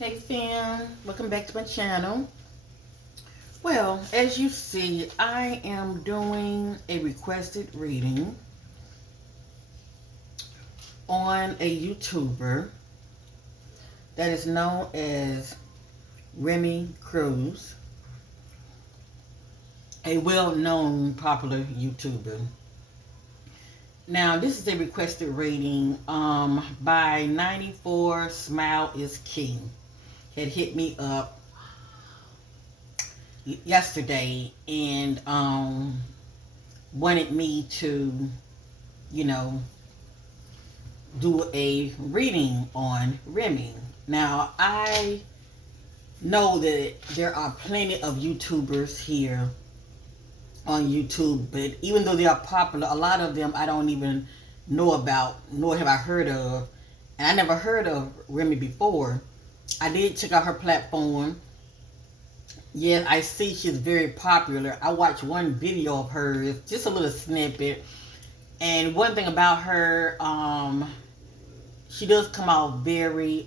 Hey fam, welcome back to my channel. Well, as you see, I am doing a requested reading on a YouTuber that is known as Remi Curz, a well-known popular YouTuber. Now, this is a requested reading by 94 Smile is Key. Had hit me up yesterday and wanted me to, you know, do a reading on Remi. Now, I know that there are plenty of YouTubers here on YouTube, but even though they are popular, a lot of them I don't even know about, nor have I heard of. And I never heard of Remi before. I did check out her platform. Yes, I see she's very popular. I watched one video of hers, just a little snippet. And one thing about her, she does come out very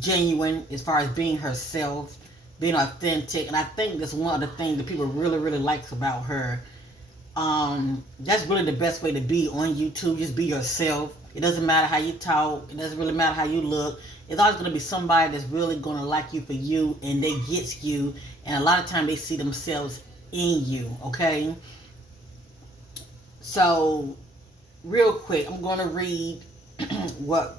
genuine as far as being herself, being authentic. And I think that's one of the things that people really, really likes about her. That's really the best way to be on YouTube. Just be yourself. It doesn't matter how you talk. It doesn't really matter how you look. It's always going to be somebody that's really going to like you for you, and they get you. And a lot of times they see themselves in you, okay? So, real quick, I'm going to read what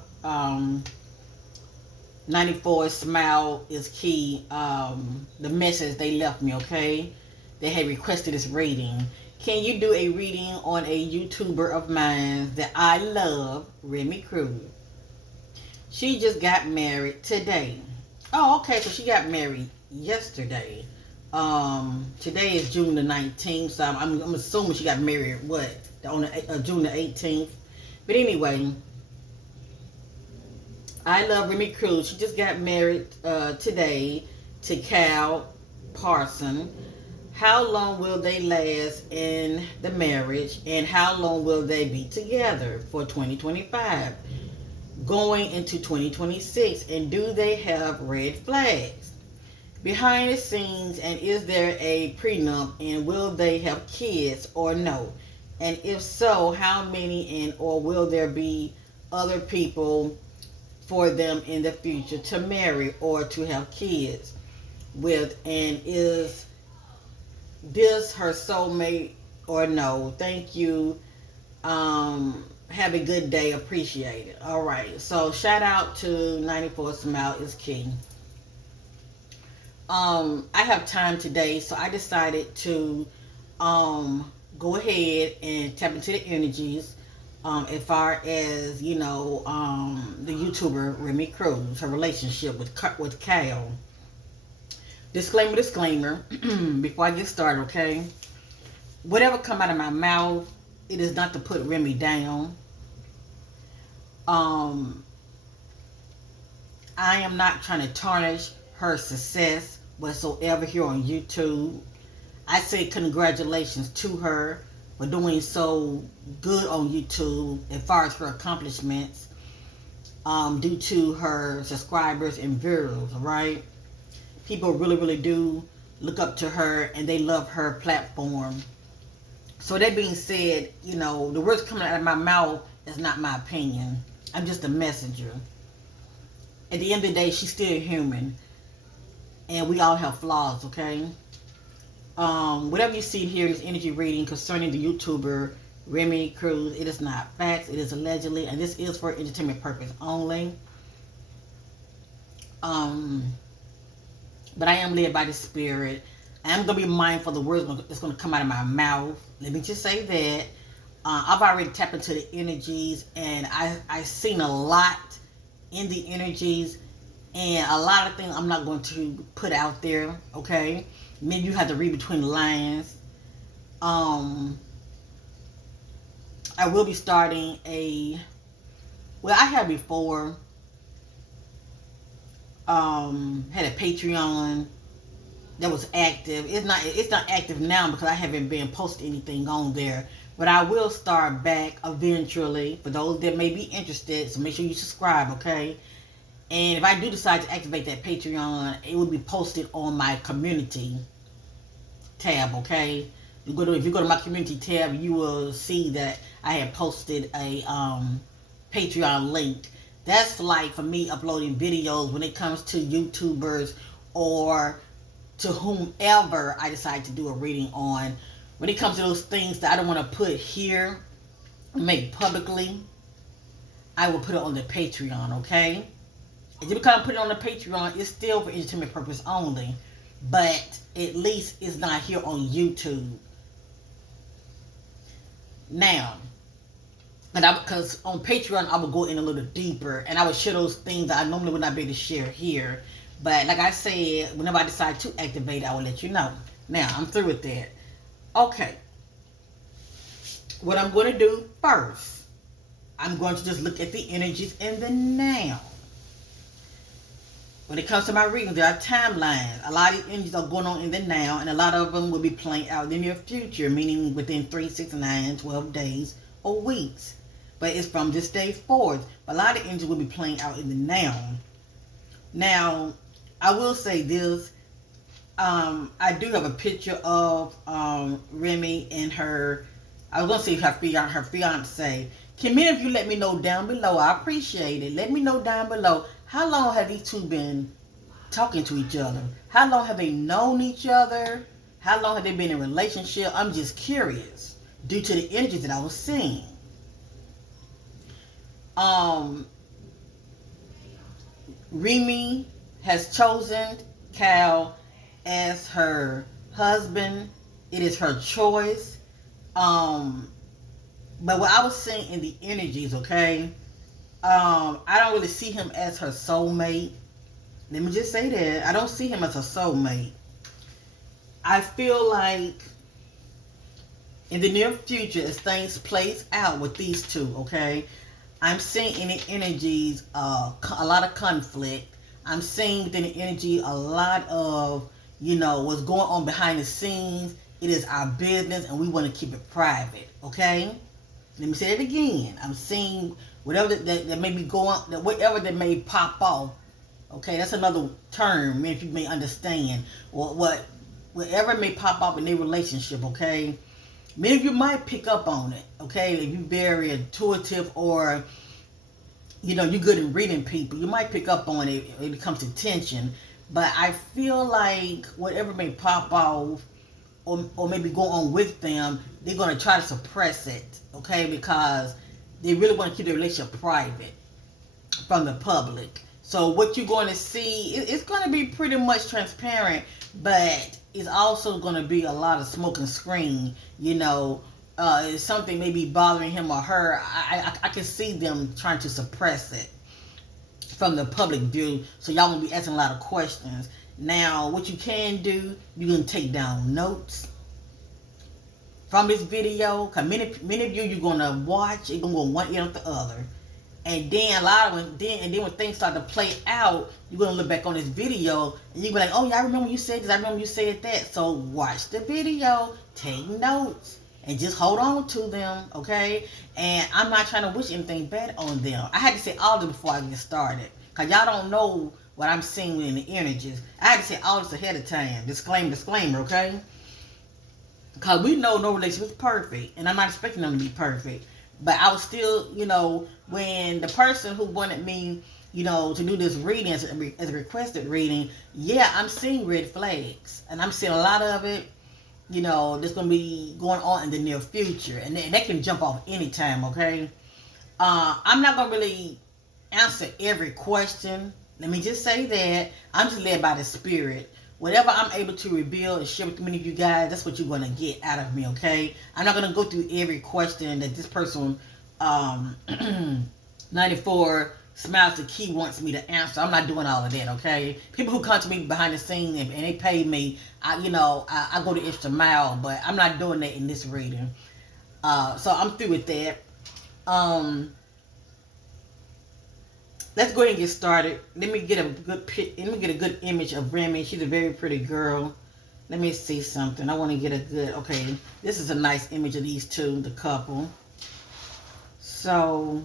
94 Smile is Key, the message they left me, okay? They had requested this reading. Can you do a reading on a YouTuber of mine that I love, Remi Curz? She just got married today. Oh, okay, so she got married yesterday. Today is June the 19th, so I'm assuming she got married, on June the 18th. But anyway, I love Remi Curz. She just got married today to Cal Parsons. How long will they last in the marriage, and how long will they be together for 2025? Going into 2026, and do they have red flags behind the scenes, and is there a prenup, and will they have kids or no, and if so, how many, and or will there be other people for them in the future to marry or to have kids with, and is this her soulmate or no? Thank you. Have a good day. Appreciate it. All right. So shout out to 94 Smile is Key. I have time today, so I decided to go ahead and tap into the energies as far as, the YouTuber Remi Curz, her relationship with Cal. Disclaimer, before I get started, okay? Whatever come out of my mouth, it is not to put Remi down. I am not trying to tarnish her success whatsoever here on YouTube. I say congratulations to her for doing so good on YouTube as far as her accomplishments due to her subscribers and viewers, right? People really, really do look up to her, and they love her platform. So that being said, the words coming out of my mouth is not my opinion. I'm just a messenger. At the end of the day, she's still human. And we all have flaws, okay? Whatever you see here in this energy reading concerning the YouTuber Remi Curz, it is not facts. It is allegedly. And this is for entertainment purpose only. But I am led by the spirit. I am going to be mindful of the words that's going to come out of my mouth. Let me just say that. I've already tapped into the energies, and I've seen a lot in the energies, and a lot of things I'm not going to put out there, okay? Maybe you have to read between the lines. I will be starting I have before had a Patreon that was active. It's not active now because I haven't been posting anything on there. But I will start back eventually for those that may be interested. So make sure you subscribe, okay? And if I do decide to activate that Patreon, it will be posted on my community tab, okay? If you go to my community tab, you will see that I have posted a Patreon link. That's like for me uploading videos when it comes to YouTubers or to whomever I decide to do a reading on. When it comes to those things that I don't want to put here, make publicly, I will put it on the Patreon, okay? And just because I put it on the Patreon, it's still for entertainment purpose only. But at least it's not here on YouTube. Now, because on Patreon, I will go in a little deeper and I will share those things that I normally would not be able to share here. But like I said, whenever I decide to activate it, I will let you know. Now, I'm through with that. Okay. What I'm going to do first, I'm going to just look at the energies in the now. When it comes to my readings, there are timelines. A lot of energies are going on in the now, and a lot of them will be playing out in the near future, meaning within 3, 6, 9, 12 days or weeks. But it's from this day forward. But a lot of energies will be playing out in the now. Now, I will say this. I do have a picture of Remi and her, I was going to say her fiance. Can many of you let me know down below? I appreciate it. Let me know down below. How long have these two been talking to each other? How long have they known each other? How long have they been in a relationship? I'm just curious due to the energies that I was seeing. Remi has chosen Cal as her husband. It is her choice. But what I was seeing in the energies, okay, I don't really see him as her soulmate. Let me just say that. I don't see him as a soulmate. I feel like in the near future, as things plays out with these two, okay, I'm seeing in the energies a lot of conflict. I'm seeing within the energy a lot of, what's going on behind the scenes. It is our business and we want to keep it private, okay? Let me say it again. I'm seeing whatever that may be going, whatever that may pop off. Okay, that's another term, if you may understand. Or whatever may pop up in their relationship, okay? Many of you might pick up on it, okay? If you're very intuitive or, you're good in reading people, you might pick up on it when it comes to tension. But I feel like whatever may pop off or maybe go on with them, they're going to try to suppress it, okay? Because they really want to keep the relationship private from the public. So what you're going to see, it's going to be pretty much transparent, but it's also going to be a lot of smoke and screen. If something may be bothering him or her, I can see them trying to suppress it from the public view, so y'all won't be asking a lot of questions. Now, what you can do, you can take down notes from this video, because many of you're going to watch, it's going to go one ear to the other. And then when things start to play out, you're going to look back on this video, and you'll be like, oh yeah, I remember you said this, I remember you said that. So watch the video, take notes, and just hold on to them, okay? And I'm not trying to wish anything bad on them. I had to say all this before I get started, because y'all don't know what I'm seeing in the energies. I had to say all this ahead of time. Disclaimer, okay? Because we know no relationship is perfect, and I'm not expecting them to be perfect. But I was still, when the person who wanted me, to do this reading as a requested reading, yeah, I'm seeing red flags. And I'm seeing a lot of it, that's going to be going on in the near future. And that can jump off anytime, okay? I'm not going to really answer every question. Let me just say that. I'm just led by the spirit. Whatever I'm able to reveal and share with many of you guys, that's what you're going to get out of me, okay? I'm not going to go through every question that this person, 94 Smiles the Key, wants me to answer. I'm not doing all of that, okay? People who come to me behind the scenes and they pay me, I go the extra mile, but I'm not doing that in this reading. So I'm through with that. Let's go ahead and get started. Let me get a good image of Remi. She's a very pretty girl. Let me see something. I want to get a good, okay, this is a nice image of these two, the couple. So,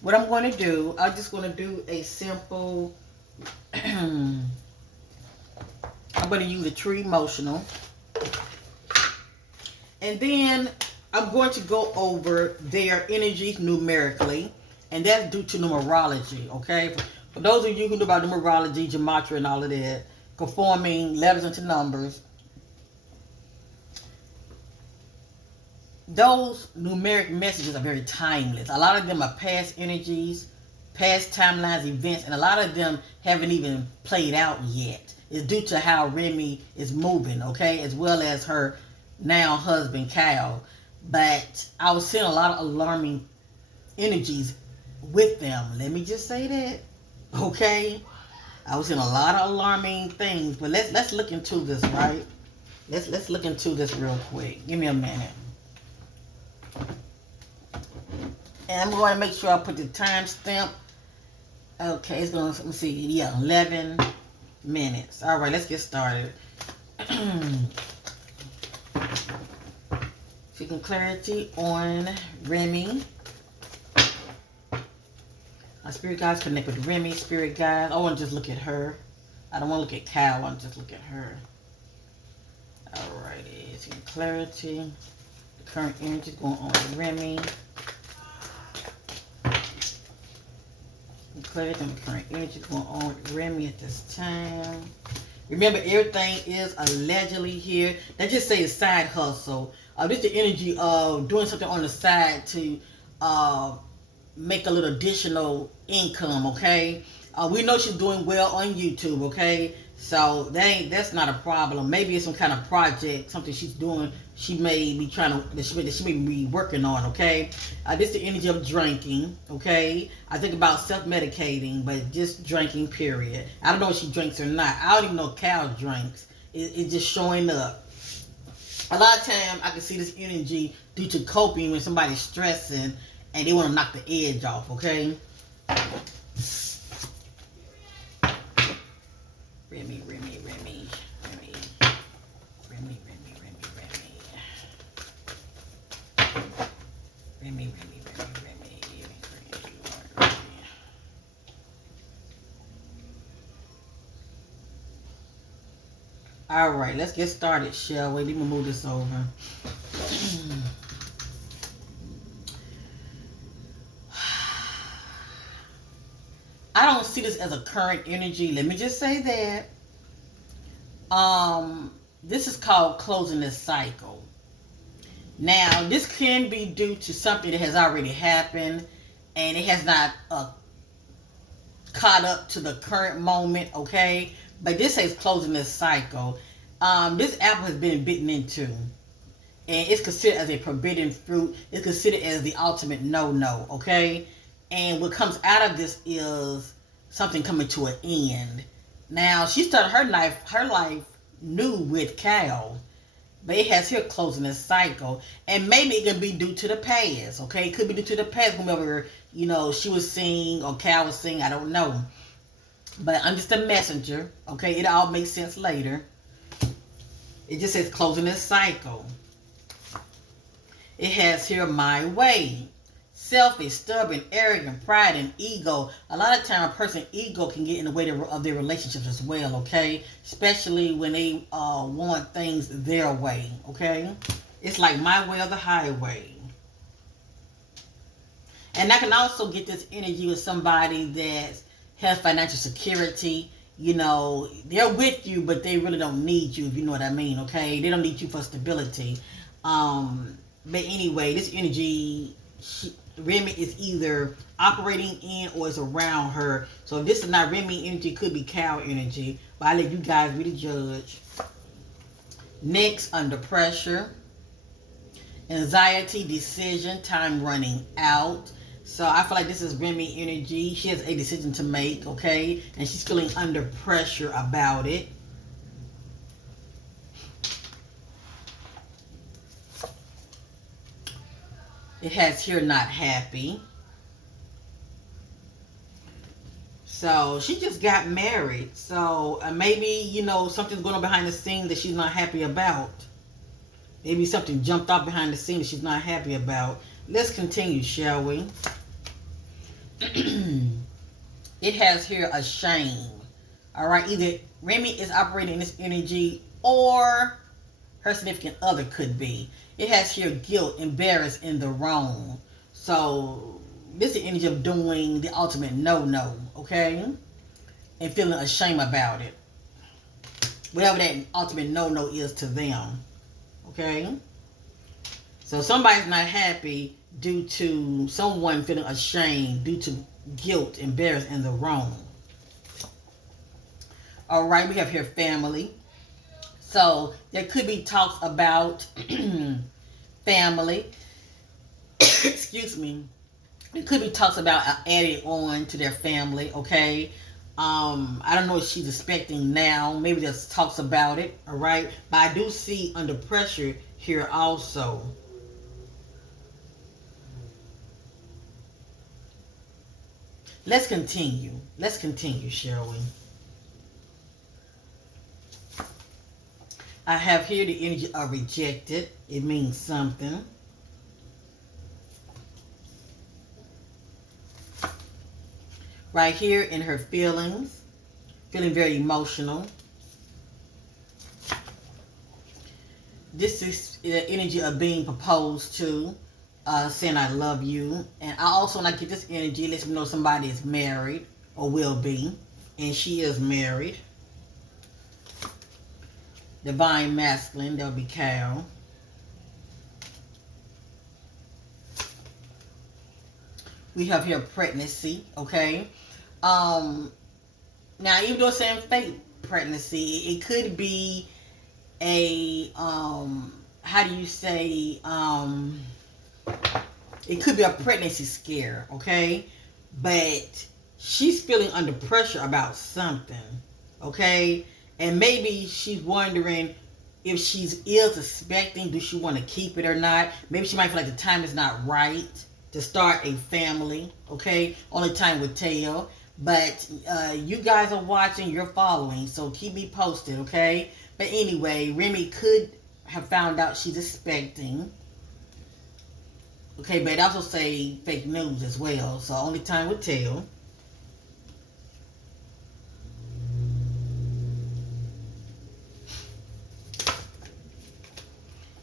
what I'm going to do, I'm just going to do a simple I'm going to use a true emotional. And then I'm going to go over their energies numerically. And that's due to numerology, okay? For those of you who know about numerology, gematria, and all of that, conforming letters into numbers, those numeric messages are very timeless. A lot of them are past energies, past timelines, events, and a lot of them haven't even played out yet. It's due to how Remi is moving, okay, as well as her now husband, Cal. But I was seeing a lot of alarming energies with them. Let me just say that, okay? I was seeing a lot of alarming things, but let's look into this, right? Let's look into this real quick. Give me a minute. And I'm going to make sure I put the time stamp. Okay, it's going to, let me see, yeah, 11 minutes. All right, let's get started. Seeking clarity on Remi. My spirit guides connect with Remi. Spirit guides. I want to just look at her. I don't want to look at Cal. I want to just look at her. Alrighty. Seeking clarity. The current energy going on with Remi. Clarity on the current energy going on with Remi at this time. Remember, everything is allegedly here. They just say it's side hustle. This is the energy of doing something on the side to make a little additional income, okay? We know she's doing well on YouTube, okay? So that's not a problem. Maybe it's some kind of project, something she's doing. She may be she may be working on, okay? This is the energy of drinking, okay? I think about self-medicating, but just drinking, period. I don't know if she drinks or not. I don't even know if Cal drinks. It's just showing up. A lot of time I can see this energy due to coping when somebody's stressing and they want to knock the edge off, okay? Remi. All right, let's get started, shall we? Let me move this over. I don't see this as a current energy. Let me just say that. This is called closing this cycle. Now, this can be due to something that has already happened and it has not caught up to the current moment, okay? But this says closing this cycle. This apple has been bitten into. And it's considered as a forbidden fruit. It's considered as the ultimate no-no, okay? And what comes out of this is something coming to an end. Now, she started her life new with Cal. But it has here closing this cycle. And maybe it can be due to the past, okay? It could be due to the past. Whenever, she was seeing or Cal was seeing, I don't know. But I'm just a messenger, okay? It all makes sense later. It just says closing this cycle. It has here my way. Selfish, stubborn, arrogant, pride, and ego. A lot of time a person's ego can get in the way of their relationships as well, okay? Especially when they want things their way, okay? It's like my way or the highway. And I can also get this energy with somebody that has financial security. They're with you, but they really don't need you, if you know what I mean, okay? They don't need you for stability. But anyway, this energy, Remi is either operating in or is around her. So if this is not Remi energy, it could be Cal energy. But I let you guys be the judge. Next, under pressure. Anxiety, decision, time running out. So I feel like this is Remi energy. She has a decision to make, okay? And she's feeling under pressure about it. It has here not happy. So she just got married. So maybe, something's going on behind the scene that she's not happy about. Maybe something jumped off behind the scene that she's not happy about. Let's continue, shall we? It has here a shame. All right, either Remi is operating in this energy or her significant other could be. It has here guilt, embarrassed, in the wrong. So this is the energy of doing the ultimate no-no, okay? And feeling ashamed about it. Whatever that ultimate no-no is to them, okay? So somebody's not happy due to someone feeling ashamed, due to guilt, embarrassed, in the wrong. All right, we have here family. So there could be talks about family. Excuse me. There could be talks about adding on to their family, okay? I don't know what she's expecting now. Maybe there's talks about it, all right? But I do see under pressure here also. Let's continue. Let's continue, shall we? I have here the energy of rejected. It means something. Right here in her feelings, feeling very emotional. This is the energy of being proposed to, saying I love you. And I also, when I get this energy, it lets me know somebody is married or will be. And she is married. Divine masculine, that would be Cal. We have here pregnancy, okay? Now, even though it's saying fake pregnancy, it could be a, how do you say, it could be a pregnancy scare, okay? But she's feeling under pressure about something, okay? And maybe she's wondering if she is expecting, do she want to keep it or not? Maybe she might feel like the time is not right to start a family, okay? Only time will tell. But you guys are watching, you're following, so keep me posted, okay? But anyway, Remi could have found out she's expecting. Okay, but it also say fake news as well, so only time will tell.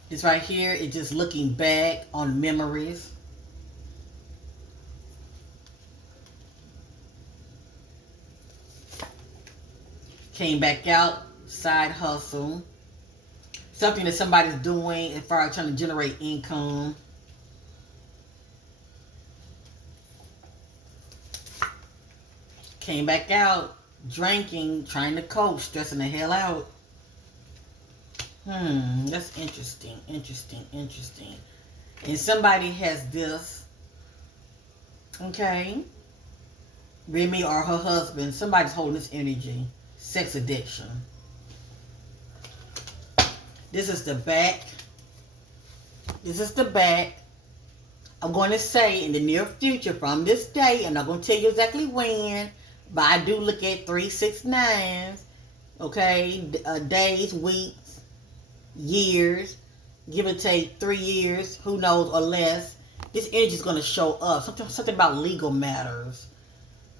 This right here is just looking back on memories. Came back out, side hustle. Something that somebody's doing as far as trying to generate income. Came back out, drinking, trying to cope, stressing the hell out. That's interesting, interesting, interesting. And somebody has this, okay? Remi or her husband, somebody's holding this energy. Sex addiction. This is the back. This is the back. I'm going to say in the near future from this day, I'm not going to tell you exactly when, but I do look at 369s, okay? Days, weeks, years, give or take 3 years, who knows, or less. This energy is going to show up. Something about legal matters.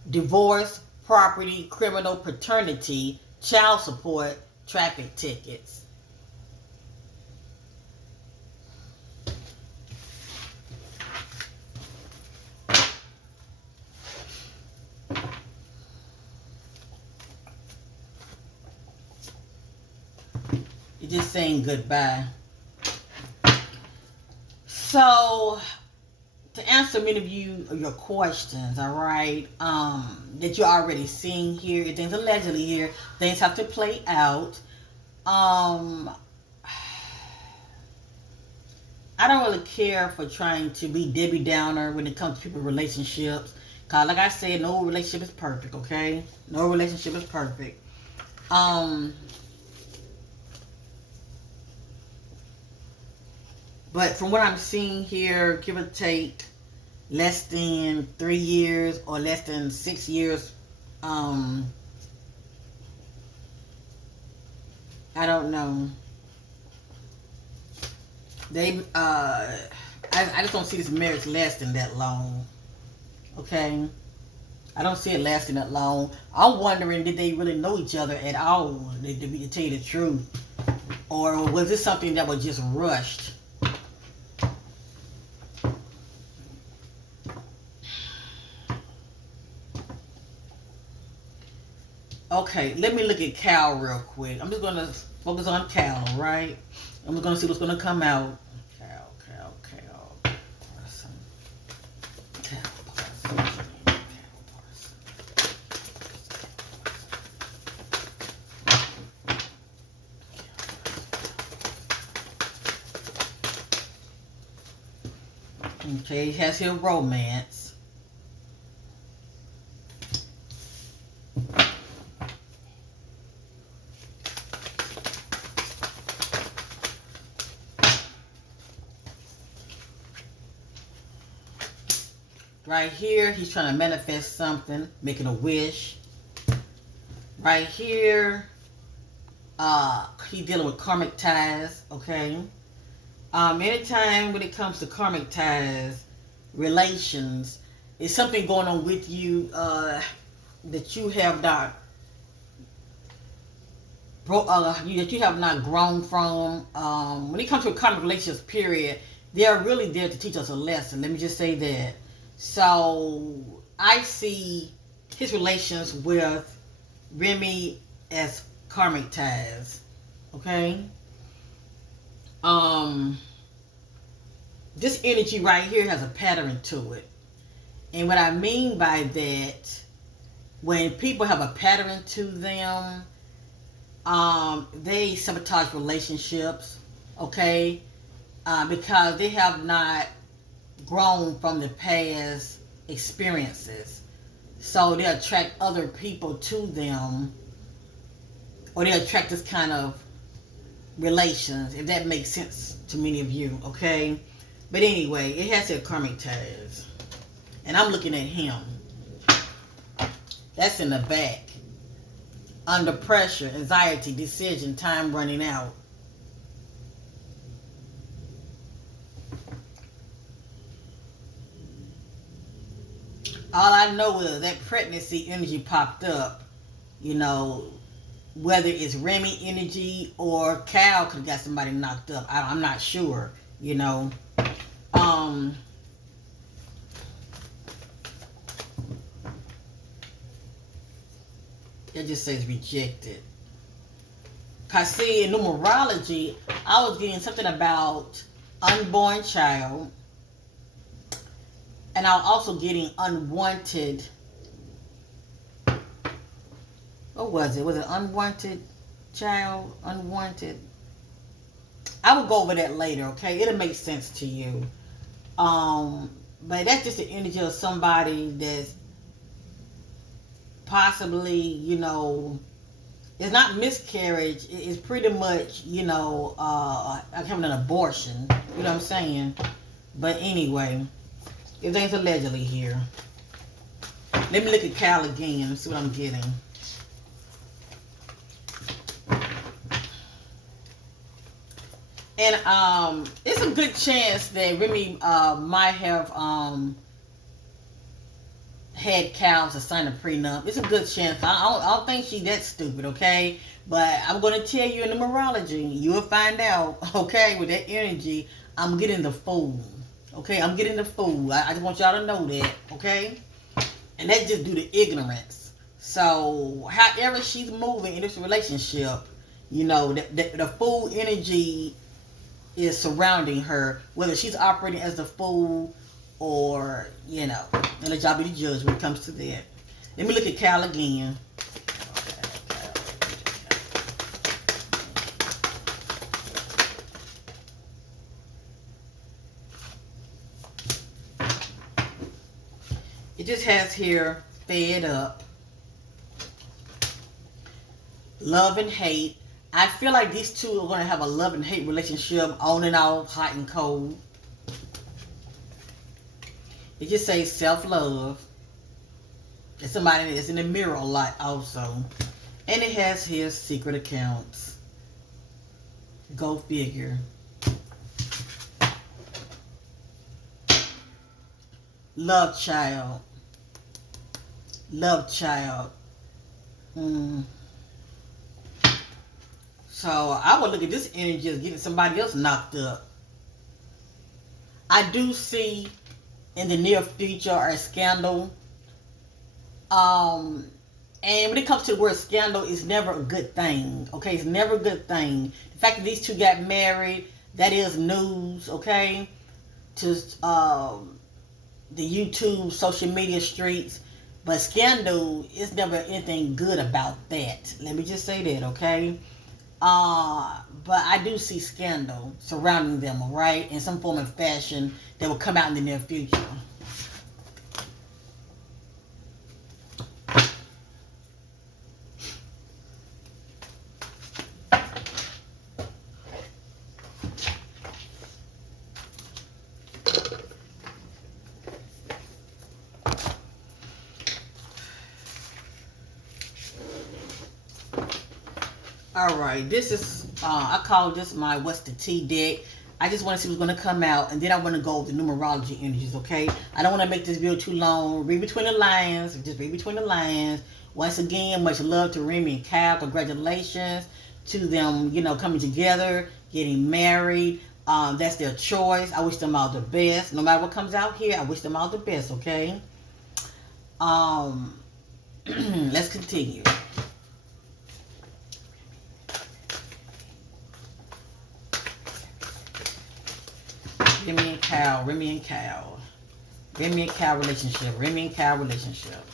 Divorce, property, criminal, paternity, child support, traffic tickets. You're just saying goodbye. So, to answer many of your questions, all right, that you're already seeing here, things allegedly here, things have to play out. I don't really care for trying to be Debbie Downer when it comes to people's relationships. Cause like I said, no relationship is perfect, okay? No relationship is perfect. But from what I'm seeing here, give or take less than 3 years or less than 6 years, I don't know. I just don't see this marriage lasting that long. Okay? I don't see it lasting that long. I'm wondering, did they really know each other at all? To tell you the truth, or was this something that was just rushed? Okay, let me look at Cal real quick. I'm just gonna focus on Cal, right? I'm just gonna see what's gonna come out. Cal. Parson. Cal Parsons. Okay, he has his romance. Right here, he's trying to manifest something, making a wish. Right here, he's dealing with karmic ties, okay? Anytime when it comes to karmic ties, relations, it's something going on with you that you have not that you have not grown from. When it comes to a karmic relationships, period, they are really there to teach us a lesson. Let me just say that. So I see his relations with Remi as karmic ties. Okay. This energy right here has a pattern to it. And what I mean by that, when people have a pattern to them, they sabotage relationships, okay? Because they have not grown from the past experiences. So they attract other people to them, or they attract this kind of relations, if that makes sense to many of you, okay? But anyway, it has their karmic ties. And I'm looking at him. That's in the back. Under pressure, anxiety, decision, time running out. All I know is that pregnancy energy popped up. You know, whether it's Remi energy or Cal could have got somebody knocked up. I'm not sure, you know. It just says rejected. Cause see, in numerology, I was getting something about unborn child, and I was also getting unwanted. What was it? Was it unwanted child? Unwanted? I will go over that later, okay? It'll make sense to you. But that's just the energy of somebody that's possibly, you know, it's not miscarriage. It's pretty much, you know, having an abortion. You know what I'm saying? But anyway, everything's allegedly here. Let me look at Cal again and see what I'm getting. And it's a good chance that Remi might have had Cal to sign a prenup. It's a good chance. I don't think she's that stupid, okay? But I'm going to tell you in numerology, you will find out, okay, with that energy, I'm getting the fool. Okay, I'm getting the fool. I just want y'all to know that, okay? And that's just due to ignorance. So, however she's moving in this relationship, you know, the fool energy is surrounding her, whether she's operating as the fool or, you know, and let y'all be the judge when it comes to that. Let me look at Cal again. It just has here, fed up, love and hate. I feel like these two are going to have a love and hate relationship, on and off, hot and cold. It just says self-love. It's somebody that's in the mirror a lot also. And it has his secret accounts. Go figure. Love child. love child. Mm. So I would look at this energy as getting somebody else knocked up. I do see in the near future a scandal. Um, and when it comes to the word scandal, it's never a good thing. Okay, it's never a good thing. The fact that these two got married, that is news. Okay, to the YouTube social media streets. But scandal is never anything good about that. Let me just say that, okay? But I do see scandal surrounding them, all right, in some form of fashion that will come out in the near future. All right, this is I call this my what's the tea deck. I just want to see what's going to come out, and then I want to go with the numerology energies. Okay, I don't want to make this video too long. Read between the lines. Just read between the lines. Once again, much love to Remi and Cal. Congratulations to them. You know, coming together, getting married. That's their choice. I wish them all the best. No matter what comes out here, I wish them all the best. Okay. Let's continue. Remi and Cal, Remi and Cal. Remi and Cal relationship, Remi and Cal relationship.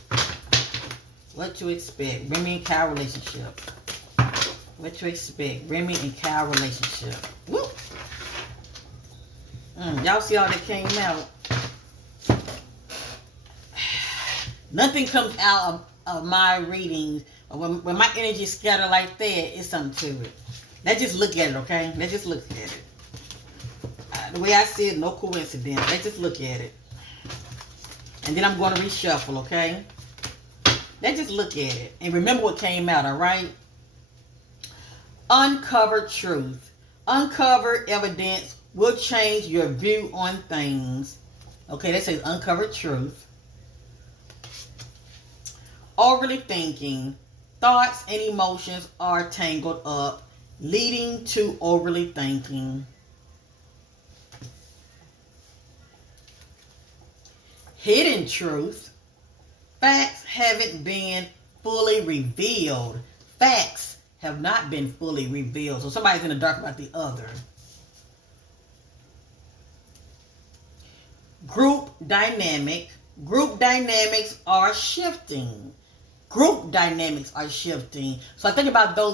What to expect, Remi and Cal relationship. What to expect, Remi and Cal relationship. Woo! Y'all see all that came out? Nothing comes out of my readings. When my energy scatter like that, it's something to it. Let's just look at it, okay? Let's just look at it. The way I see it, no coincidence. Let's just look at it. And then I'm going to reshuffle, okay? Let's just look at it. And remember what came out, all right? Uncover truth. Uncover evidence will change your view on things. Okay, that says uncover truth. Overly thinking. Thoughts and emotions are tangled up, leading to overly thinking. Hidden truth. Facts haven't been fully revealed. Facts have not been fully revealed. So somebody's in the dark about the other. Group dynamic. Group dynamics are shifting. Group dynamics are shifting. So I think about those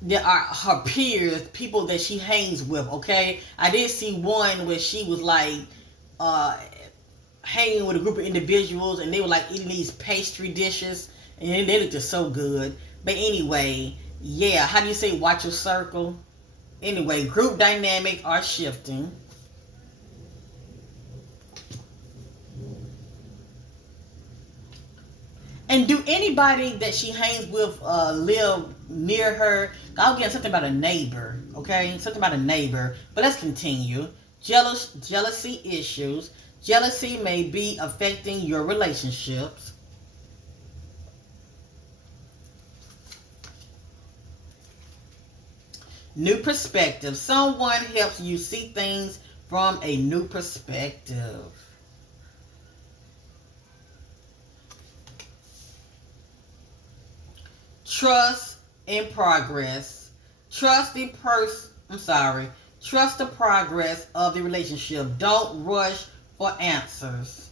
that are her peers, people that she hangs with, okay? I did see one where she was like, hanging with a group of individuals, and they were like eating these pastry dishes, and they looked just so good. But anyway, yeah, how do you say watch your circle? Anyway, group dynamics are shifting. And do anybody that she hangs with live near her? I'll get something about a neighbor, okay? Something about a neighbor. But let's continue. Jealousy issues. Jealousy may be affecting your relationships. New perspective. Someone helps you see things from a new perspective. Trust in progress. Trust the progress of the relationship. Don't rush for answers.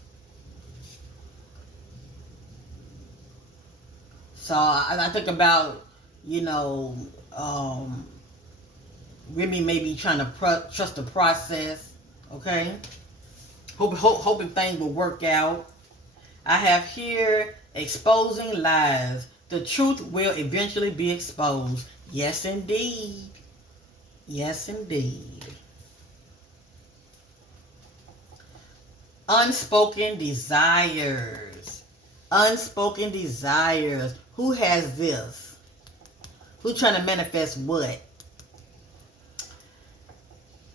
So I think about, Remi maybe trying to trust the process, okay? Hoping things will work out. I have here exposing lies. The truth will eventually be exposed. Yes, indeed. Yes, indeed. Unspoken desires. Unspoken desires. Who has this? Who's trying to manifest what?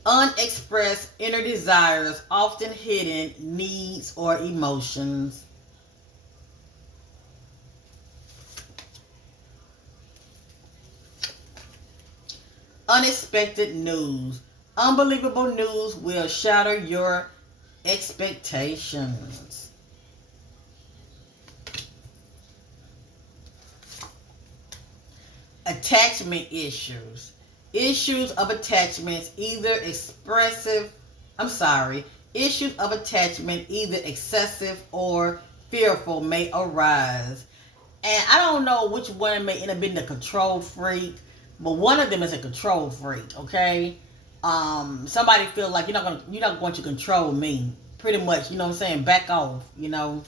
Unexpressed inner desires, often hidden needs or emotions. Unexpected news. Unbelievable news will shatter your expectations. Attachment issues. Issues of attachments, either expressive, I'm sorry, issues of attachment, either excessive or fearful, may arise. And I don't know which one may end up being the control freak, but one of them is a control freak, okay? Somebody feels like you're not going to control me. Pretty much, you know what I'm saying? Back off, you know.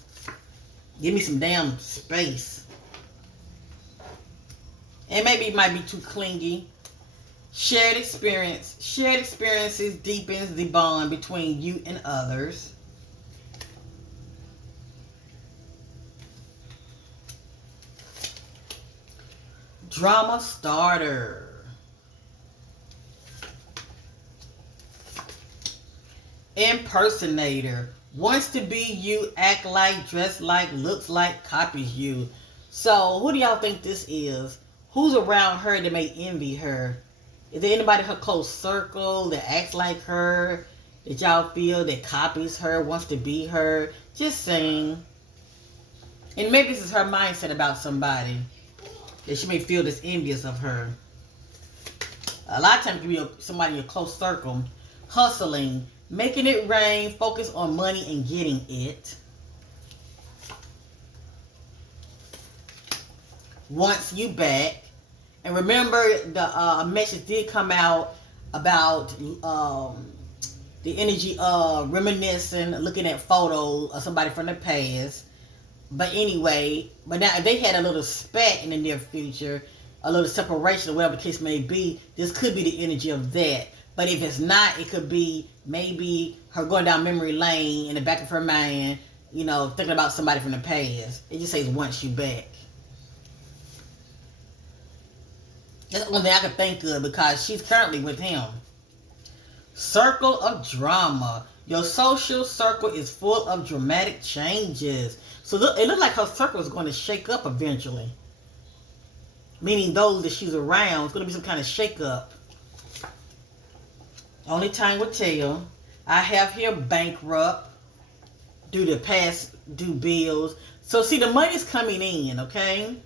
Give me some damn space. And maybe it might be too clingy. Shared experience. Shared experiences deepens the bond between you and others. Drama starter. Impersonator. Wants to be you, act like, dress like, looks like, copies you. So, who do y'all think this is? Who's around her that may envy her? Is there anybody in her close circle that acts like her, that y'all feel that copies her, wants to be her? Just saying. And maybe this is her mindset about somebody, that she may feel this envious of her. A lot of times it can be somebody in your close circle, hustling, making it rain, focus on money and getting it. Wants you back. And remember, the message did come out about the energy of reminiscing, looking at photos of somebody from the past. But anyway, but now if they had a little spat in the near future, a little separation or whatever the case may be, this could be the energy of that. But if it's not, it could be maybe her going down memory lane in the back of her mind, you know, thinking about somebody from the past. It just says wants you back. That's the only thing I can think of because she's currently with him. Circle of drama. Your social circle is full of dramatic changes. So it looks like her circle is going to shake up eventually. Meaning those that she's around, it's going to be some kind of shake up. Only time will tell. I have here bankrupt due to past due bills. So see, the money's coming in, okay?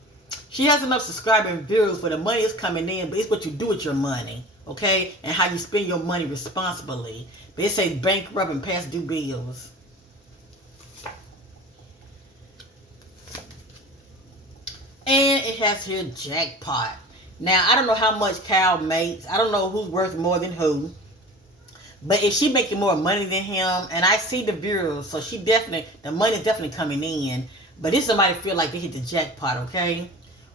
She has enough subscriber and viewers for the money is coming in, but it's what you do with your money, okay? And how you spend your money responsibly. But it says bankrupt and past due bills. And it has here jackpot. Now, I don't know how much Cal makes. I don't know who's worth more than who. But if she making more money than him, and I see the viewers, so the money's definitely coming in. But if somebody feel like they hit the jackpot, okay?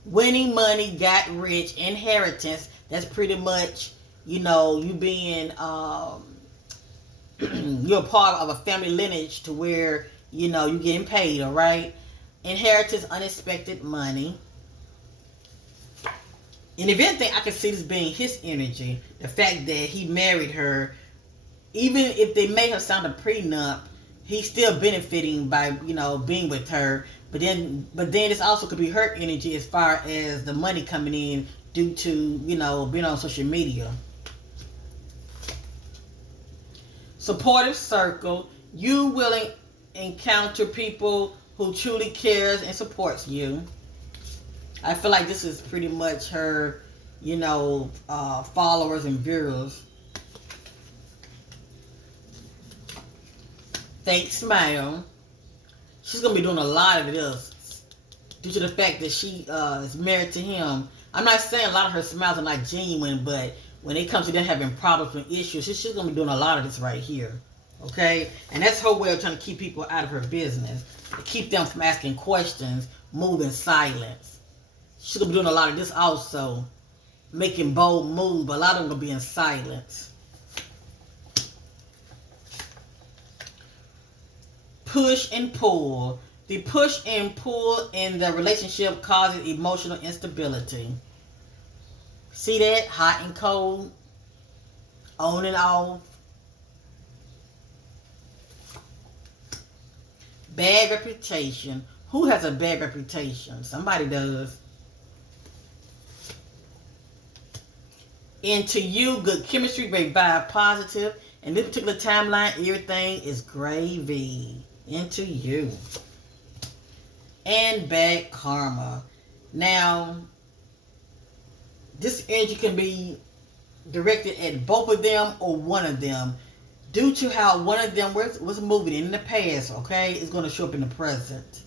Winning money, got rich, inheritance. That's pretty much, you know, you being, you're a part of a family lineage to where, you know, you're getting paid, all right? Inheritance, unexpected money. And if anything, I can see this being his energy. The fact that he married her, even if they may have signed a prenup, he's still benefiting by, you know, being with her. But then this also could be her energy as far as the money coming in due to, you know, being on social media. Supportive circle. You will encounter people who truly cares and supports you. I feel like this is pretty much her, you know, followers and viewers. Fake smile. She's going to be doing a lot of this due to the fact that she is married to him. I'm not saying a lot of her smiles are not genuine, but when it comes to them having problems and issues, she's going to be doing a lot of this right here. Okay? And that's her way of trying to keep people out of her business. To keep them from asking questions, move in silence. She's going to be doing a lot of this also. Making bold moves, but a lot of them going to be in silence. Push and pull. The push and pull in the relationship causes emotional instability. See that? Hot and cold. On and off. Bad reputation. Who has a bad reputation? Somebody does. Into you, good chemistry, great vibe, positive. In this particular timeline, everything is gravy. Into you. And bad karma. Now, this energy can be directed at both of them or one of them. Due to how one of them was moving in the past, okay, it's going to show up in the present.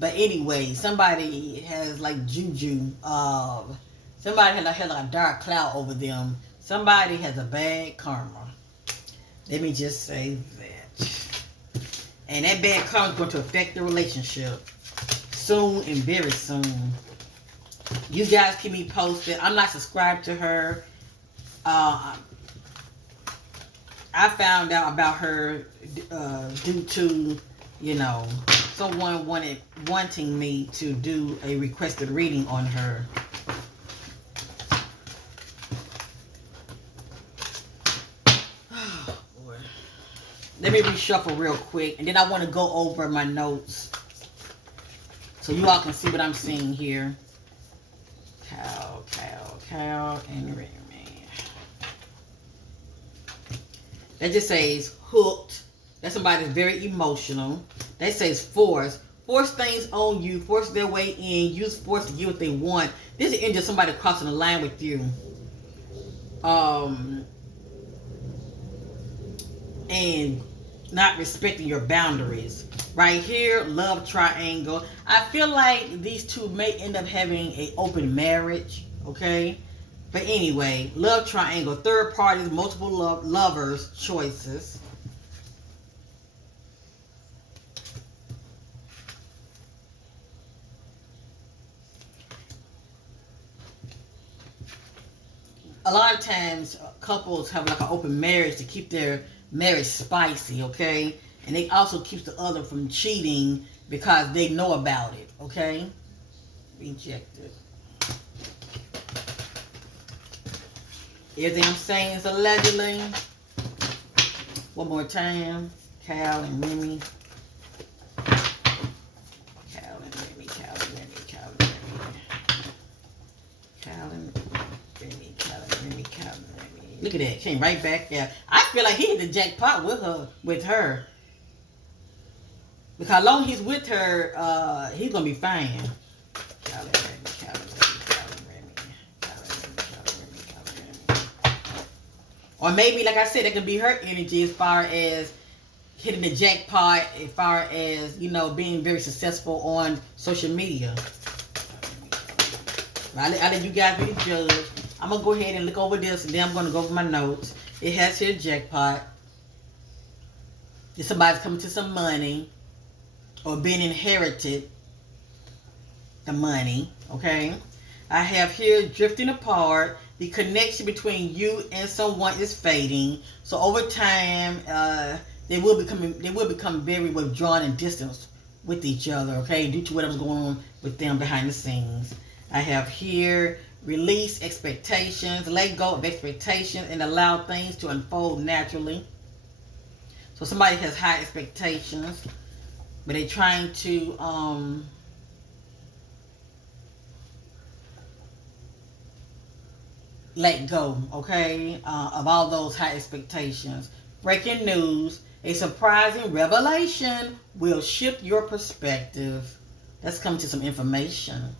But anyway, somebody has like juju. Somebody has like a dark cloud over them. Somebody has a bad karma. Let me just say that. And that bad karma is going to affect the relationship soon and very soon. You guys keep me posted. I'm not subscribed to her. I found out about her due to, someone wanting me to do a requested reading on her. Oh, boy. Let me reshuffle real quick, and then I want to go over my notes so you all can see what I'm seeing here. Cal, and Remi. That just says hooked. That's somebody that's very emotional. That says force. Force things on you. Force their way in. Use force to get what they want. This is just somebody crossing the line with you. And not respecting your boundaries. Right here, love triangle. I feel like these two may end up having an open marriage. Okay? But anyway, love triangle, third parties, multiple lovers, choices. A lot of times, couples have like an open marriage to keep their marriage spicy, okay? And they also keep the other from cheating because they know about it, okay? Rejected. Everything I'm saying is allegedly. One more time. Cal and Remi. Cal and Remi. Cal and Remi. Cal and Remi. Cal and Remi. Cal and Remi. Cal and Remi. Look at that. Came right back there. I feel like he hit the jackpot with her. Because as long as he's with her, he's going to be fine. Cal and Remi. Or maybe, like I said, that could be her energy as far as hitting the jackpot, as far as, being very successful on social media. I'll let you guys be the judge. I'm going to go ahead and look over this, and then I'm going to go over my notes. It has here jackpot. If somebody's coming to some money or being inherited the money, okay? I have here drifting apart. The connection between you and someone is fading. So over time, they will become very withdrawn and distant with each other, okay, due to whatever's going on with them behind the scenes. I have here release expectations, let go of expectations, and allow things to unfold naturally. So somebody has high expectations, but they're trying to let go, okay, of all those high expectations. Breaking news, a surprising revelation will shift your perspective. That's coming to some information.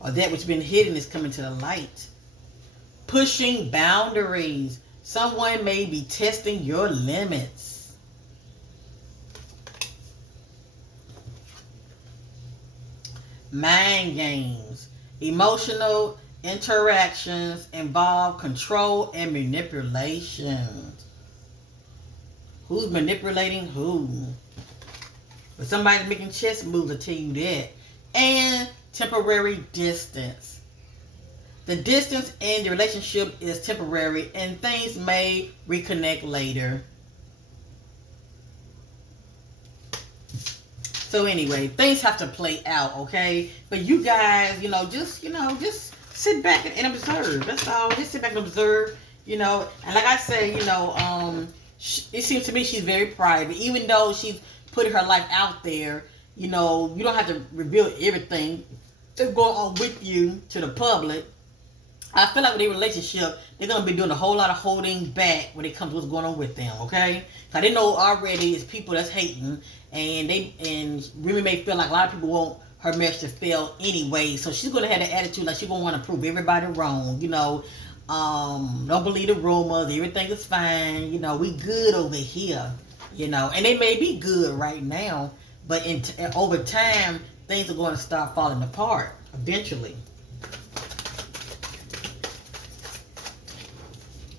Or that which has been hidden is coming to the light. Pushing boundaries. Someone may be testing your limits. Mind games. Emotional interactions involve control and manipulation. Who's manipulating who? But somebody's making chess moves, I'll tell you that. And temporary distance. The distance in the relationship is temporary and things may reconnect later. So anyway, things have to play out, okay? But you guys, just sit back and observe. That's all. Just sit back and observe, And like I say, it seems to me she's very private. Even though she's putting her life out there, you don't have to reveal everything that's going on with you to the public. I feel like with their relationship, they're gonna be doing a whole lot of holding back when it comes to what's going on with them. Okay, cause they know already it's people that's hating, and Remy may feel like a lot of people want her marriage to fail anyway. So she's gonna have that attitude like she's gonna want to prove everybody wrong. Don't believe the rumors. Everything is fine. We good over here. And they may be good right now, but over time things are going to start falling apart eventually.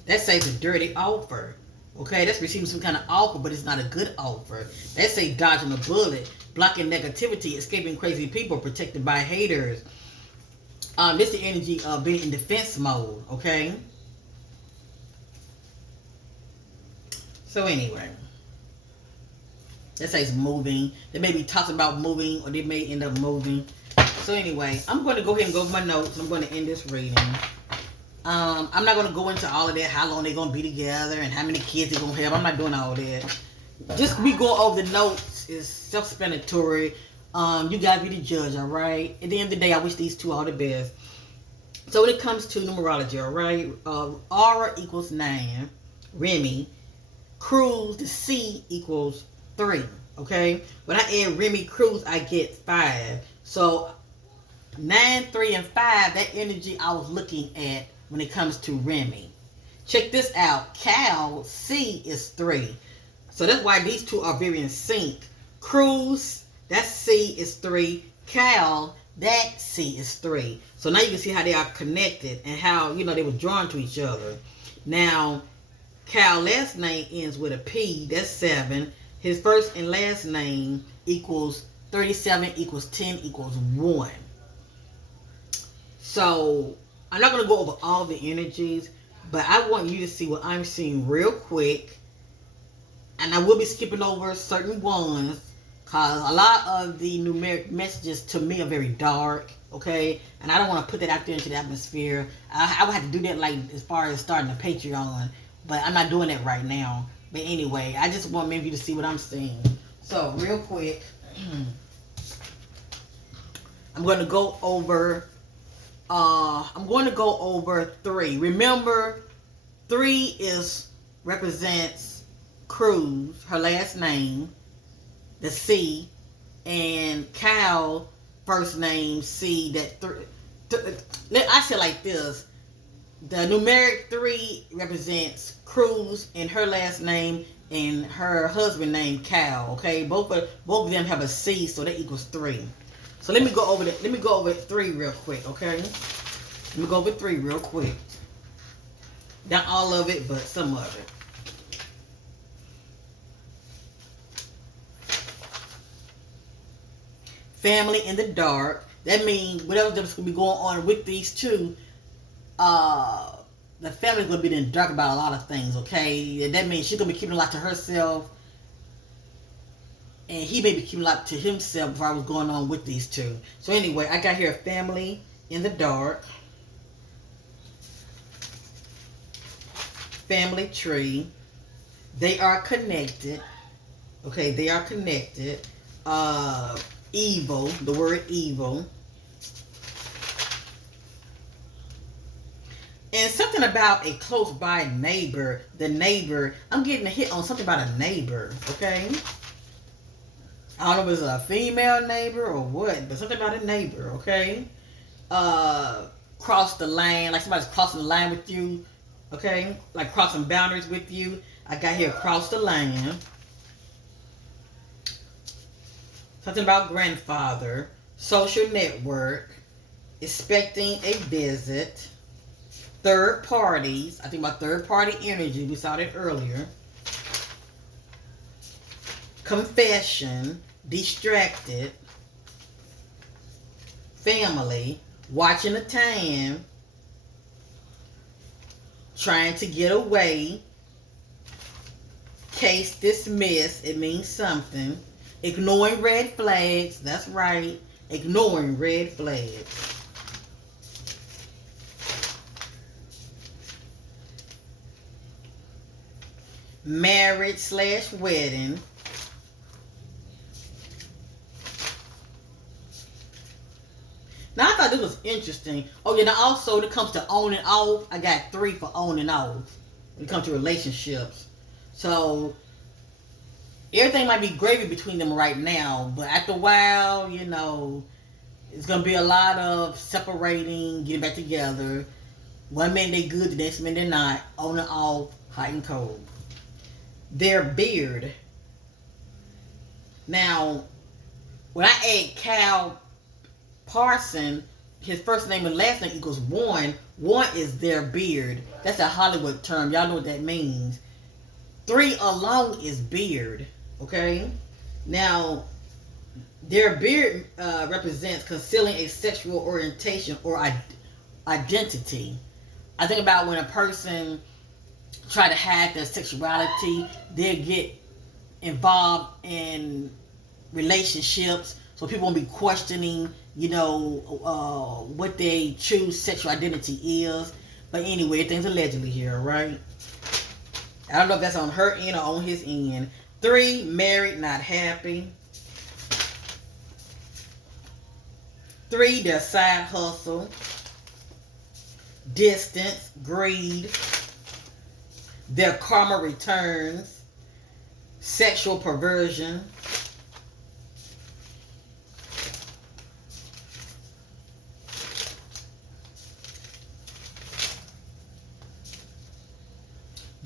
That says a dirty offer. Okay, that's receiving some kind of offer, but it's not a good offer. That say dodging a bullet, blocking negativity, escaping crazy people, protected by haters. This is the energy of being in defense mode. Okay. So anyway, that says moving. They may be talking about moving, or they may end up moving. So anyway, I'm going to go ahead and go over my notes. I'm going to end this reading. I'm not going to go into all of that, how long they're going to be together and how many kids they're going to have. I'm not doing all that. Just me going over the notes is self-explanatory. You guys be the judge, all right? At the end of the day, I wish these two all the best. So when it comes to numerology, all right? Aura equals 9. Remi. Curz, the C equals 3, okay? When I add Remi Curz, I get 5. So 9, 3, and 5, that energy I was looking at when it comes to Remi. Check this out. Cal, C is 3. So that's why these two are very in sync. Curz, that C is 3. Cal, that C is 3. So now you can see how they are connected and how, they were drawn to each other. Now, Cal last name ends with a P. That's 7. His first and last name equals 37 equals 10 equals 1. So I'm not going to go over all the energies, but I want you to see what I'm seeing real quick. And I will be skipping over certain ones because a lot of the numeric messages to me are very dark, okay? And I don't want to put that out there into the atmosphere. I would have to do that like as far as starting a Patreon, but I'm not doing that right now. But anyway, I just want maybe you to see what I'm seeing. So real quick, I'm going to go over 3. Remember, 3 represents Curz, her last name, the C, and Cal, first name C. I say like this: the numeric 3 represents Curz and her last name, and her husband named Cal. Okay, both of them have a C, so that equals 3. So let me go over 3 real quick, okay? Let me go over 3 real quick. Not all of it, but some of it. Family in the dark. That means whatever's going to be going on with these two, the family's going to be in the dark about a lot of things, okay? That means she's going to be keeping a lot to herself, and he may be keeping a lot to himself before what's going on with these two. So anyway, I got here family in the dark. Family tree. They are connected. Okay, they are connected. Evil. The word evil. And something about a close by neighbor. The neighbor. I'm getting a hit on something about a neighbor. Okay. I don't know if it's a female neighbor or what, but something about a neighbor, okay? Cross the line, like somebody's crossing the line with you, okay? Like crossing boundaries with you. I got here, cross the line. Something about grandfather, social network, expecting a visit, third parties. I think about third party energy. We saw that earlier. Confession, distracted, family, watching the time, trying to get away, case dismissed, it means something, ignoring red flags, that's right, ignoring red flags. Marriage/wedding. Now I thought thought this was interesting. Oh yeah, now also when it comes to on and off, I got 3 for on and off. When it comes to relationships. So everything might be gravy between them right now, but after a while, you know, it's gonna be a lot of separating, getting back together. One minute they good, the next minute they're not. On and off, hot and cold. Their beard. Now, when I add Cal Parsons, his first name and last name equals one. One is their beard. That's a Hollywood term. Y'all know what that means. 3 alone is beard. Okay? Now, their beard represents concealing a sexual orientation or identity. I think about when a person try to hide their sexuality, they get involved in relationships, so people won't be questioning, you know, what they choose sexual identity is. But anyway, everything's allegedly here, right? I don't know if that's on her end or on his end. 3, married, not happy. 3, their side hustle. Distance, greed. Their karma returns. Sexual perversion.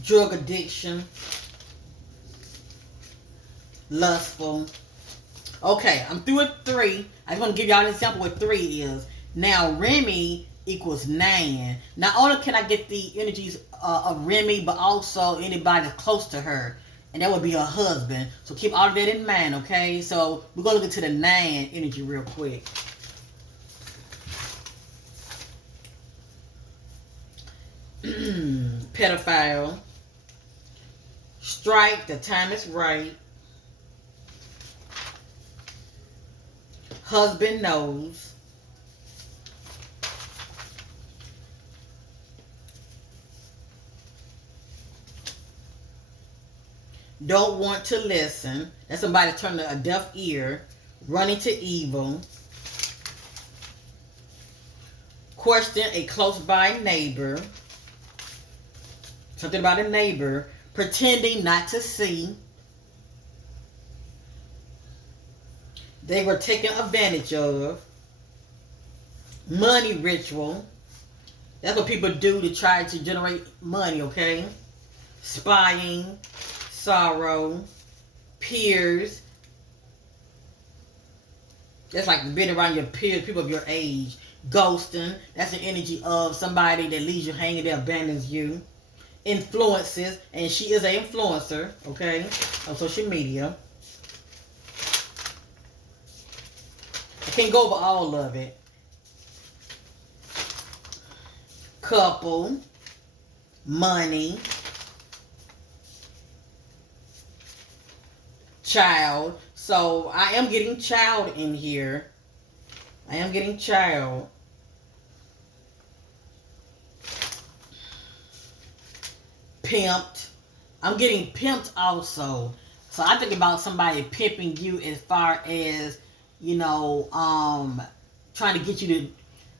Drug addiction. Lustful. Okay, I'm through with 3. I just want to give y'all an example what 3 is. Now, Remi equals 9. Not only can I get the energies of Remi, but also anybody that's close to her. And that would be her husband. So keep all of that in mind, okay? So we're going to look into the 9 energy real quick. Pedophile. Strike, the time is right. Husband knows. Don't want to listen. That's somebody turning a deaf ear. Running to evil. Question a close by neighbor. Something about a neighbor. Pretending not to see. They were taken advantage of. Money ritual. That's what people do to try to generate money, okay? Spying. Sorrow. Peers. That's like being around your peers, people of your age. Ghosting. That's the energy of somebody that leaves you hanging there, abandons you. Influences. And she is an influencer, okay? On social media. Can't go over all of it. Couple. Money. Child. So I am getting child in here. I am getting child. Pimped. I'm getting pimped also. So I think about somebody pimping you as far as, you know, trying to get you to,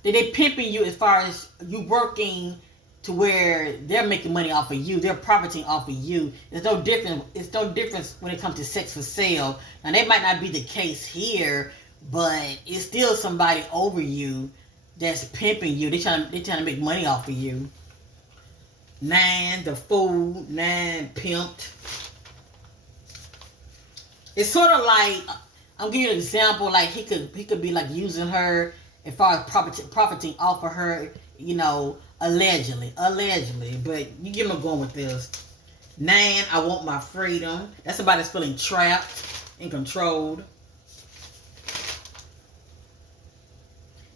they pimping you as far as you working to where they're making money off of you, they're profiting off of you. It's no difference when it comes to sex for sale. Now that might not be the case here, but it's still somebody over you that's pimping you. They're trying to make money off of you. 9, the fool. 9, pimped. It's sort of like, I'm giving you an example, like he could be like using her as far as profiting off of her, you know, allegedly, but you get me going with this. 9, I want my freedom. That's somebody that's feeling trapped and controlled.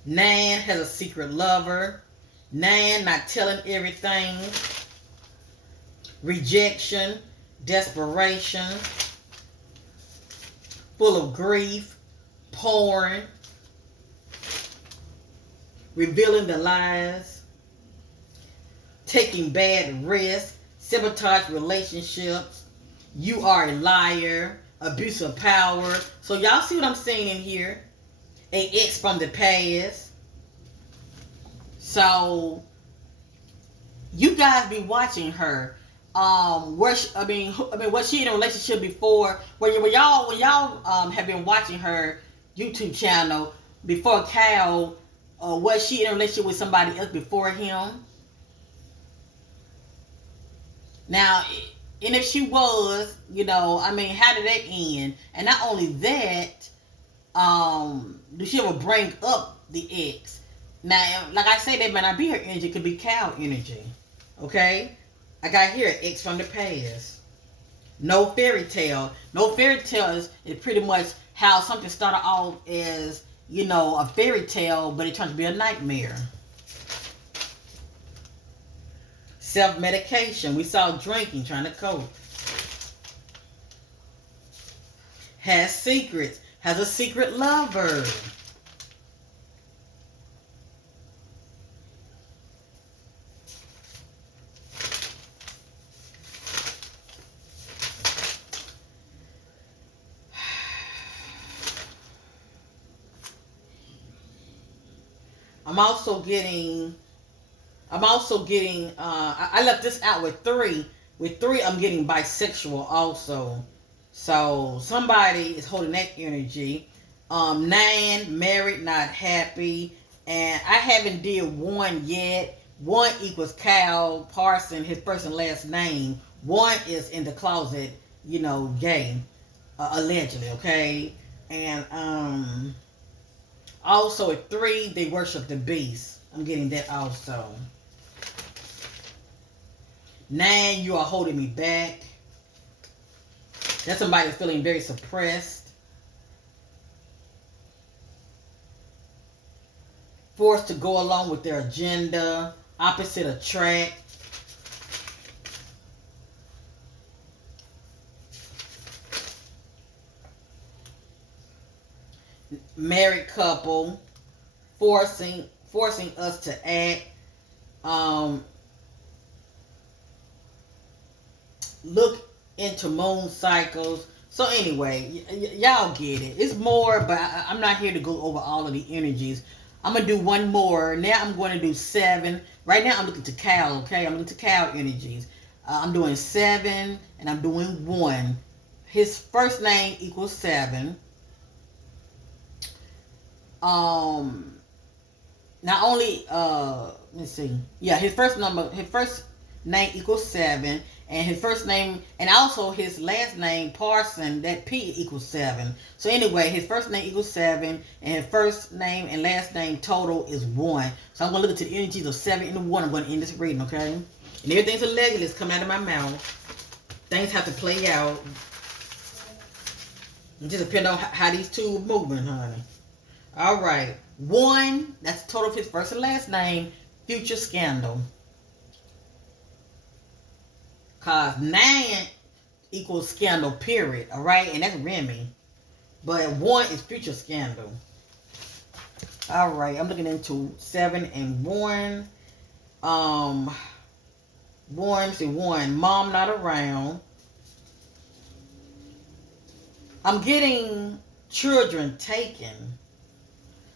9 has a secret lover. 9, not telling everything. Rejection, desperation, full of grief, porn, revealing the lies, taking bad risks, sabotage relationships, you are a liar, abuse of power. So y'all see what I'm saying in here? A ex from the past, So you guys be watching her. Was she in a relationship before? When y'all have been watching her YouTube channel before Cal, was she in a relationship with somebody else before him? Now, and if she was, how did that end? And not only that, do she ever bring up the ex? Now, like I say, that might not be her energy, it could be Cal energy. Okay? I got here ex from the past. No fairy tale. No fairy tale is pretty much how something started off as, a fairy tale, but it turns to be a nightmare. Self-medication. We saw drinking, trying to cope. Has secrets. Has a secret lover. I'm also getting, I left this out with 3. With 3, I'm getting bisexual also. So somebody is holding that energy. 9, married, not happy. And I haven't did 1 yet. 1 equals Cal Parsons, his first and last name. 1 is in the closet, gay, allegedly, okay? And also at 3, they worship the beast. I'm getting that also. 9, you are holding me back. That's somebody that's feeling very suppressed. Forced to go along with their agenda. Opposite attract. Married couple. Forcing us to act. Look into moon cycles. So anyway, y'all get it. It's more, but I'm not here to go over all of the energies. I'm going to do 1 more. Now I'm going to do 7. Right now I'm looking to Cal, okay? I'm looking to Cal energies. I'm doing 7 and I'm doing 1. His first name equals 7. Not only, let's see. Yeah, his first name equals 7, and his first name, and also his last name, Parson, that P equals 7. So anyway, his first name equals 7, and his first name and last name total is 1. So I'm going to look into the energies of 7 and 1. I'm going to end this reading, okay? And everything's allegedly is coming out of my mouth. Things have to play out. It just depends on how these two are moving, honey. All right. 1, that's the total of his first and last name, future scandal. Cause 9 equals scandal, period. All right, and that's Remi. But 1 is future scandal. All right, I'm looking into 7 and 1. 1, mom not around. I'm getting children taken.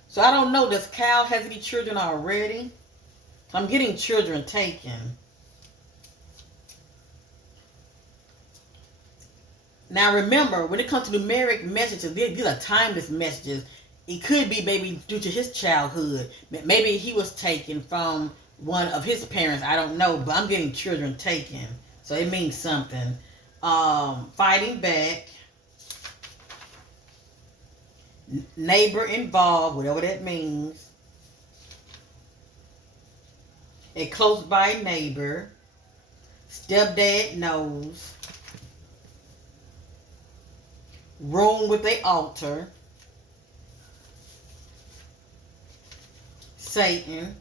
So I don't know, does Cal have any children already? I'm getting children taken. Now remember, when it comes to numeric messages, these are timeless messages. It could be maybe due to his childhood. Maybe he was taken from one of his parents. I don't know, but I'm getting children taken. So it means something. Fighting back. Neighbor involved, whatever that means. A close by neighbor. Stepdad knows. Room with a altar. Satan.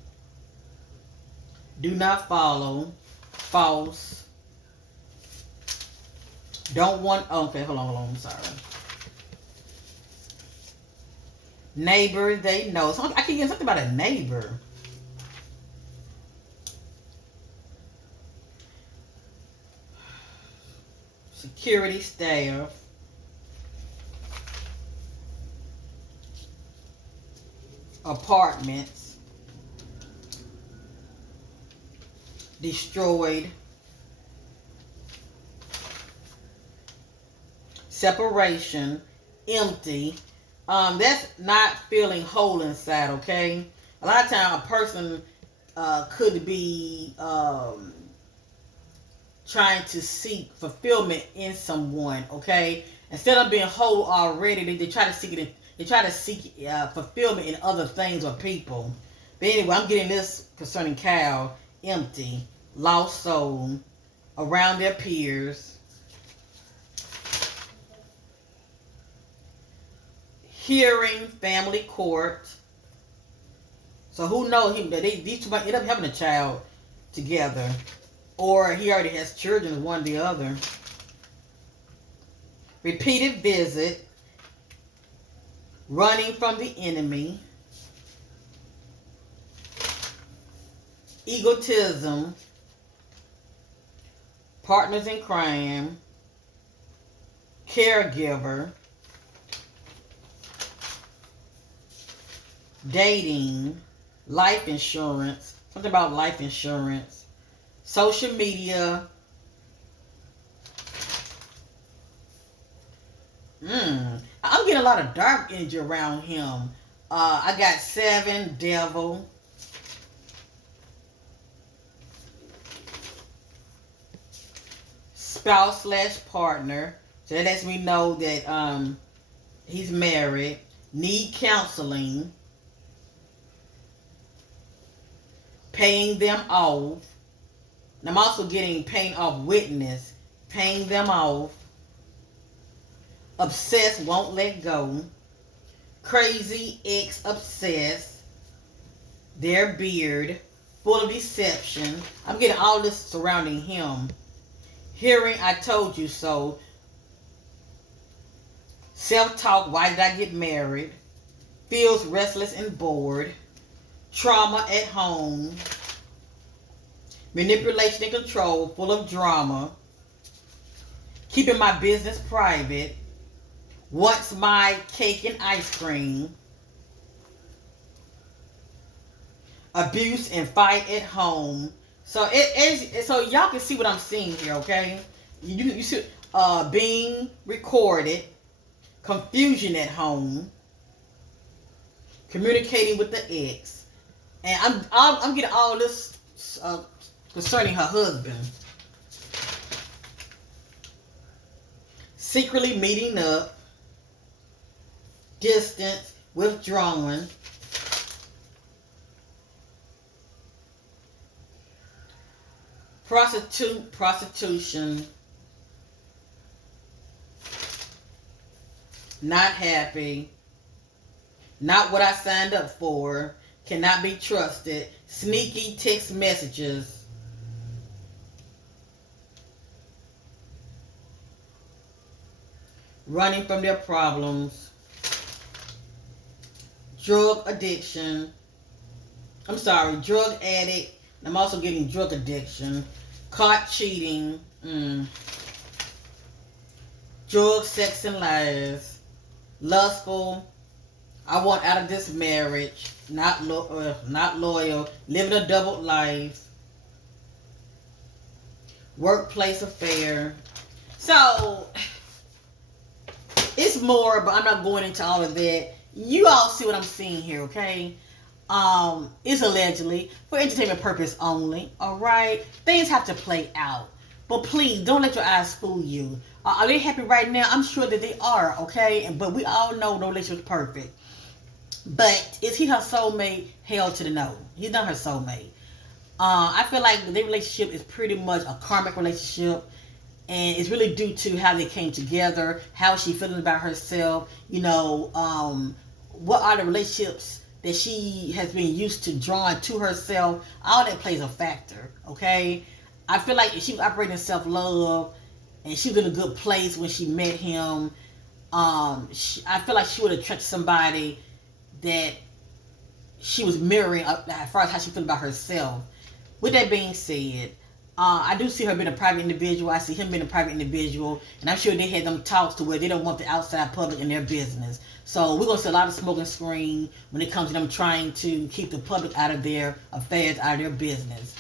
Do not follow. False. Don't want. Okay, hold on. I'm sorry. Neighbor, they know. So I can get something about a neighbor. Security staff. Apartments. destroyed, separation, empty. That's not feeling whole inside, okay? A lot of times a person could be trying to seek fulfillment in someone, okay? Instead of being whole already, they try to seek it. They try to seek fulfillment in other things or people. But anyway, I'm getting this concerning Cal: empty, lost soul, around their peers, hearing family court. So who knows? These two might end up having a child together, or he already has children, one or the other. Repeated visit, running from the enemy, egotism, partners in crime, caregiver, dating, life insurance, something about life insurance, social media. I'm getting a lot of dark energy around him. I got 7, devil. Spouse / partner. So that lets me know that he's married. Need counseling. Paying them off. And I'm also getting paying off witness. Paying them off. Obsessed, won't let go. Crazy, obsessed. Their beard, full of deception. I'm getting all this surrounding him. Hearing, I told you so. Self-talk, why did I get married? Feels restless and bored. Trauma at home. Manipulation and control, full of drama. Keeping my business private. Wants my cake and ice cream. Abuse and fight at home. So so y'all can see what I'm seeing here, okay? You see being recorded, confusion at home, communicating with the ex, and I'm getting all this concerning her husband. Secretly meeting up. Distance, withdrawing, prostitution, not happy, not what I signed up for, cannot be trusted, sneaky text messages, running from their problems, drug addiction. Drug addict. I'm also getting drug addiction. Caught cheating. Drug, sex, and lies. Lustful. I want out of this marriage. Not loyal. Living a double life. Workplace affair. So, it's more, but I'm not going into all of that. You all see what I'm seeing here, okay? It's allegedly for entertainment purpose only, alright? Things have to play out. But please, don't let your eyes fool you. Are they happy right now? I'm sure that they are, okay? But we all know no relationship is perfect. But is he her soulmate? Hell to the no. He's not her soulmate. I feel like their relationship is pretty much a karmic relationship. And it's really due to how they came together, how she feeling about herself, what are the relationships that she has been used to drawing to herself. All that plays a factor, okay? I feel like if she was operating in self-love and she was in a good place when she met him, I feel like she would attract somebody that she was mirroring as far as how she feels about herself. With that being said, I do see her being a private individual. I see him being a private individual. And I'm sure they had them talks to where they don't want the outside public in their business. So we're going to see a lot of smoke and screen when it comes to them trying to keep the public out of their affairs, out of their business.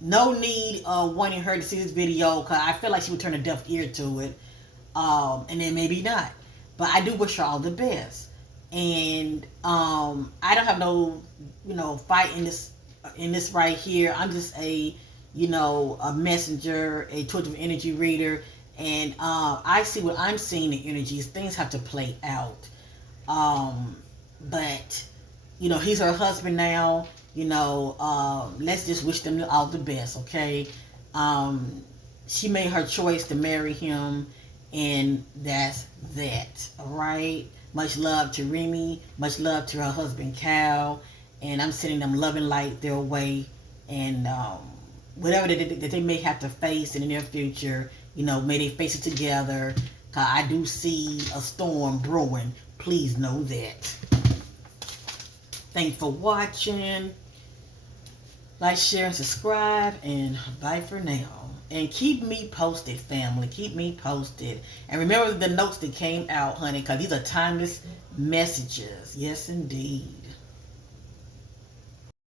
no need of wanting her to see this video because I feel like she would turn a deaf ear to it. And then maybe not. But I do wish her all the best. And I don't have no, fight in this right here. I'm just a messenger, a Twitch of energy reader, and I see what I'm seeing in energies. Things have to play out. But he's her husband now. Let's just wish them all the best, okay? She made her choice to marry him, and that's that. All right. Much love to Remi. Much love to her husband Cal, and I'm sending them love and light their way, and whatever that they may have to face in the near future, may they face it together. Cause I do see a storm brewing. Please know that. Thanks for watching. Like, share, and subscribe, and bye for now. And keep me posted, family. Keep me posted. And remember the notes that came out, honey, because these are timeless messages. Yes, indeed.